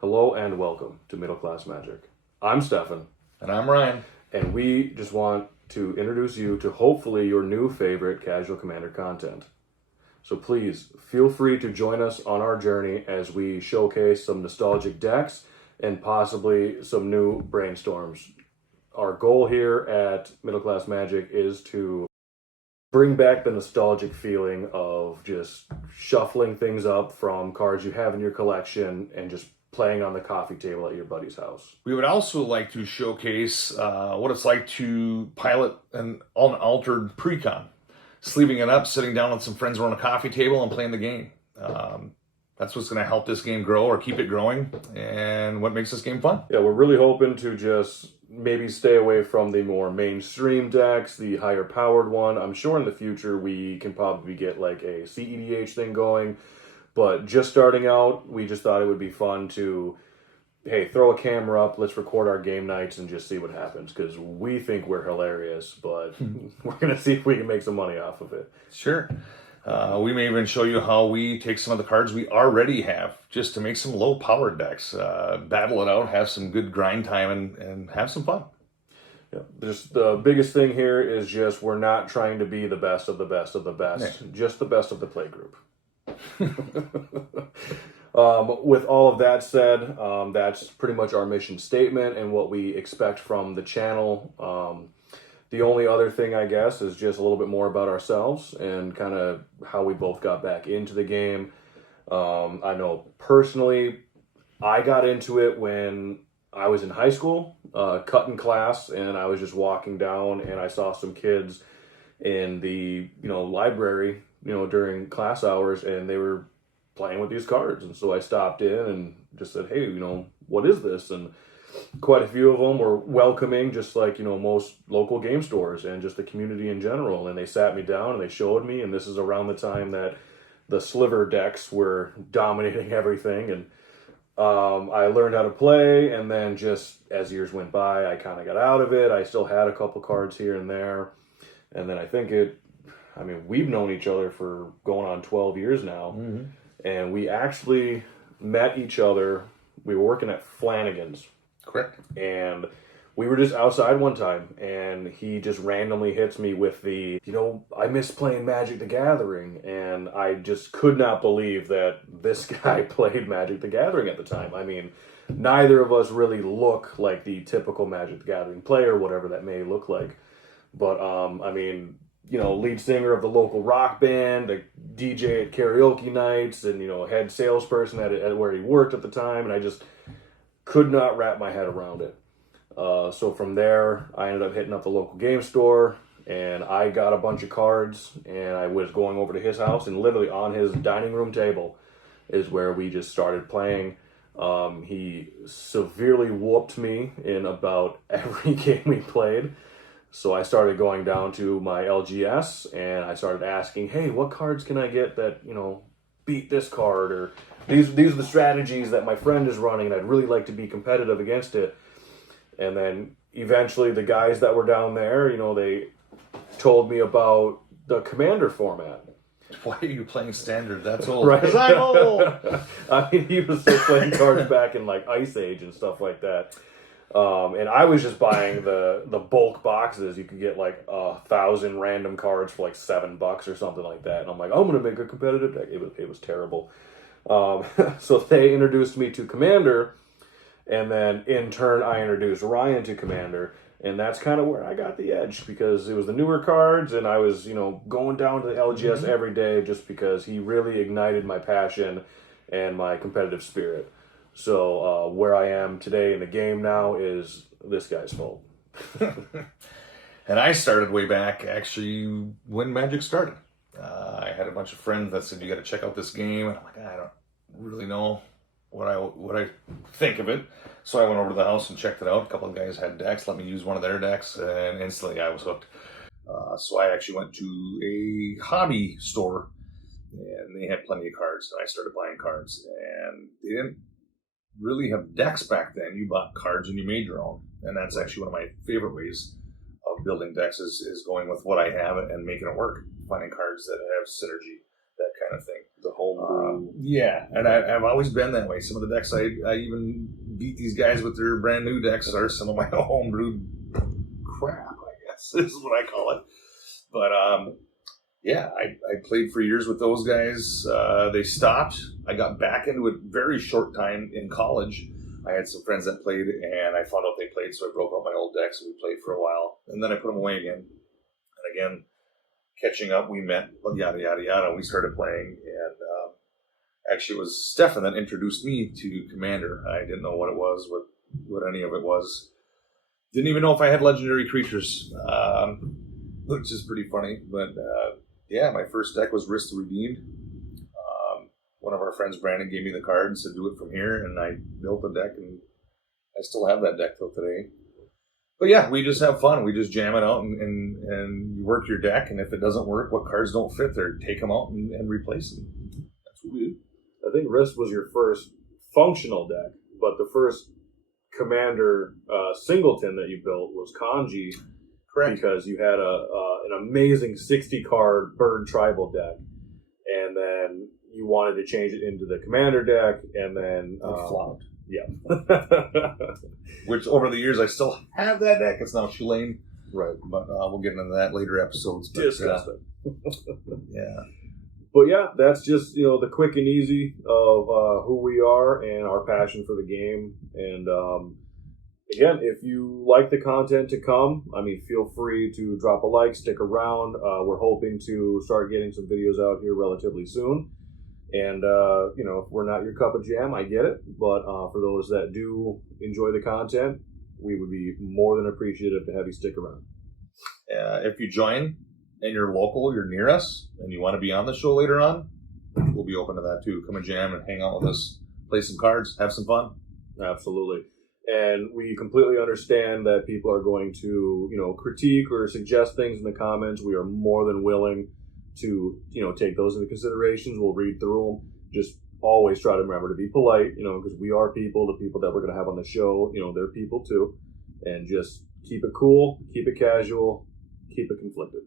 Hello and welcome to Middle Class Magic. I'm Stefan, And I'm Ryan. and we just want to introduce you to hopefully your new favorite Casual Commander content. So please feel free to join us on our journey as we showcase some nostalgic decks and possibly some new brainstorms. Our goal here at Middle Class Magic is to bring back the nostalgic feeling of just shuffling things up from cards you have in your collection and just playing on the coffee table at your buddy's house. We would also like to showcase what it's like to pilot an unaltered precon. Sleeving it up, sitting down with some friends around a coffee table and playing the game. That's what's going to help this game grow or keep it growing and what makes this game fun. Yeah, we're really hoping to just maybe stay away from the more mainstream decks, the higher powered one. I'm sure in the future we can probably get like a CEDH thing going, but just starting out, we just thought it would be fun to, hey, throw a camera up, let's record our game nights and just see what happens, because we think we're hilarious, but we're going to see if we can make some money off of it. Sure. We may even show you how we take some of the cards we already have just to make some low-powered decks. Battle it out, have some good grind time, and have some fun. Yeah, just the biggest thing here is just we're not trying to be the best of the best of the best, just the best of the play group. With all of that said, that's pretty much our mission statement and what we expect from the channel. The only other thing, I guess, is just a little bit more about ourselves and kind of how we both got back into the game. I know personally, I got into it when I was in high school, cutting class, and I was just walking down and I saw some kids in the library during class hours, and they were playing with these cards. And so I stopped in and just said, hey, what is this? And quite a few of them were welcoming, just like, most local game stores and just the community in general. And they sat me down and they showed me, and this is around the time that the sliver decks were dominating everything. And I learned how to play, and then just as years went by, I kind of got out of it. I still had a couple cards here and there. And then I think we've known each other for going on 12 years now. Mm-hmm. And we actually met each other. We were working at Flanagan's. Correct. And we were just outside one time, and he just randomly hits me with the, I miss playing Magic the Gathering. And I just could not believe that this guy played Magic the Gathering at the time. I mean, neither of us really look like the typical Magic the Gathering player, whatever that may look like. But, lead singer of the local rock band, a DJ at karaoke nights, and, head salesperson at where he worked at the time. And I just could not wrap my head around it. So from there, I ended up hitting up the local game store, and I got a bunch of cards, and I was going over to his house, and literally on his dining room table is where we just started playing. He severely whooped me in about every game we played. So I started going down to my LGS, and I started asking, hey, what cards can I get that, beat this card? Or these are the strategies that my friend is running, and I'd really like to be competitive against it. And then eventually the guys that were down there, they told me about the Commander format. Why are you playing Standard? That's old. Right? Because I'm old. I mean, he was still playing cards back in like Ice Age and stuff like that. And I was just buying the bulk boxes. You could get like 1,000 random cards for like $7 or something like that. And I'm like, I'm going to make a competitive deck. It was terrible. So they introduced me to Commander, and then in turn I introduced Ryan to Commander. And that's kind of where I got the edge, because it was the newer cards, and I was, going down to the LGS every day just because he really ignited my passion and my competitive spirit. So where I am today in the game now is this guy's fault. And I started way back, actually, when Magic started. I had a bunch of friends that said, you got to check out this game. And I'm like, I don't really know what I think of it. So I went over to the house and checked it out. A couple of guys had decks, let me use one of their decks, and instantly I was hooked. So I actually went to a hobby store, and they had plenty of cards. And I started buying cards, and they didn't really have decks back then. You bought cards and you made your own. And that's actually one of my favorite ways of building decks is going with what I have and making it work. finding cards that have synergy, that kind of thing. The home Yeah, and I've always been that way. Some of the decks I even beat these guys with their brand new decks are some of my homebrewed crap, I guess is what I call it. But yeah, I played for years with those guys. They stopped. I got back into it very short time in college. I had some friends that played, and I found out they played, so I broke out my old decks, and we played for a while. And then I put them away again. And again, catching up, we met, yada, yada, yada, and we started playing. And actually, it was Stefan that introduced me to Commander. I didn't know what it was, what any of it was. Didn't even know if I had legendary creatures, which is pretty funny. But yeah, my first deck was Risk the Redeemed. One of our friends, Brandon, gave me the card and said, do it from here. And I built a deck, and I still have that deck till today. But yeah, we just have fun. We just jam it out and you work your deck. And if it doesn't work, what cards don't fit there, take them out and replace them. That's what we do. I think Risk was your first functional deck, but the first Commander singleton that you built was Kanji. Correct. Because you had an amazing 60-card bird tribal deck. And then you wanted to change it into the Commander deck, and then It flopped. Yeah. Which over the years I still have that deck. It's now Shulane. Right. But we'll get into that later episodes. But, Disgusting. yeah. But yeah, that's just, the quick and easy of who we are and our passion for the game. And again, if you like the content to come, feel free to drop a like, stick around. We're hoping to start getting some videos out here relatively soon. And, if we're not your cup of jam, I get it. But for those that do enjoy the content, we would be more than appreciative to have you stick around. If you join and you're local, you're near us, and you want to be on the show later on, we'll be open to that too. Come and jam and hang out with us, play some cards, have some fun. Absolutely. And we completely understand that people are going to, critique or suggest things in the comments. We are more than willing to, take those into considerations. We'll read through them. Just always try to remember to be polite, because we are people. The people that we're going to have on the show, they're people too. And just keep it cool, keep it casual, keep it conflicted.